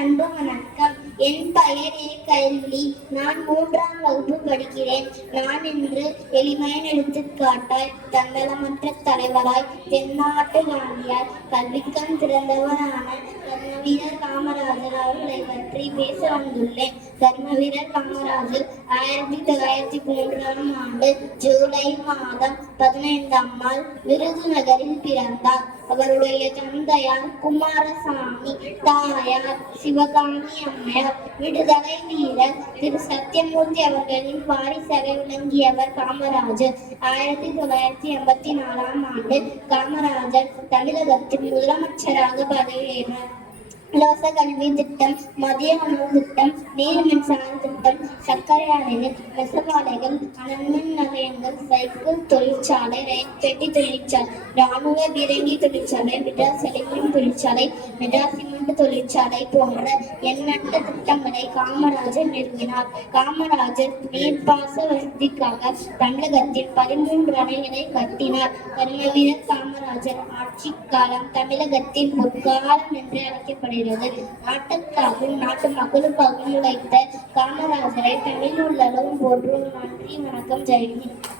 அன்பு வணக்கம். என் பெயர் கல்வி. நான் 3ஆம் வகுப்பு படிக்கிறேன். நான் இன்று எளிமையின் எடுத்துக்காட்டாய், தன்னலமற்ற தலைவராய், தென்னாட்டு காந்தியாய், கல்விக்கண் திறந்தவரான கர்மவீரர் காமராஜர் அவர்களை பற்றி பேச வந்துள்ளேன். கர்மவீரர் காமராஜர் 1903ஆம் ஆண்டு ஜூலை மாதம் 15ஆம் நாள் விருதுநகரில் பிறந்தார். அவருடைய தந்தையார் குமாரசாமி, தாயார் சிவகாமி அம்மையார். விடுதலை வீரர் திரு சத்தியமூர்த்தி அவர்களின் வாரிசாக விளங்கியவர் காமராஜர். 1984ஆம் ஆண்டு காமராஜர் தமிழகத்தின் முதலமைச்சராக பதவியேற்றார். இலவச கல்வி திட்டம், மதிய உணவு திட்டம், நீர் மின்சார திட்டம், சர்க்கரை ஆலைகள், நெசவாலைகள், அனல்மின் நிலையங்கள், சைக்கிள் தொழிற்சாலை, ரயில் பெட்டி தொழிற்சாலை, இராணுவ பீரங்கி தொழிற்சாலை, மெட்ராஸ் அலுமினியம் தொழிற்சாலை, மெட்ராஸ் சிமெண்ட் தொழிற்சாலை போன்ற எண்ணற்ற திட்டங்களை காமராஜர் நிறுவினார். காமராஜர் நீர்ப்பாச வசதிக்காக தமிழகத்தில் 13 அணைகளை கட்டினார். கர்மவீரர் காமராஜர் ஆட்சி காலம் தமிழகத்தின் பொற்காலம் என்று அழைக்கப்படுகிறது. நாட்டுக்காகவும் நாட்டு மக்களுக்காகவும் உழைத்த காமராஜரை தமிழ் உள்ளளவும் போற்றுவோம். நன்றி, வணக்கம், ஜெய் ஹிந்த்.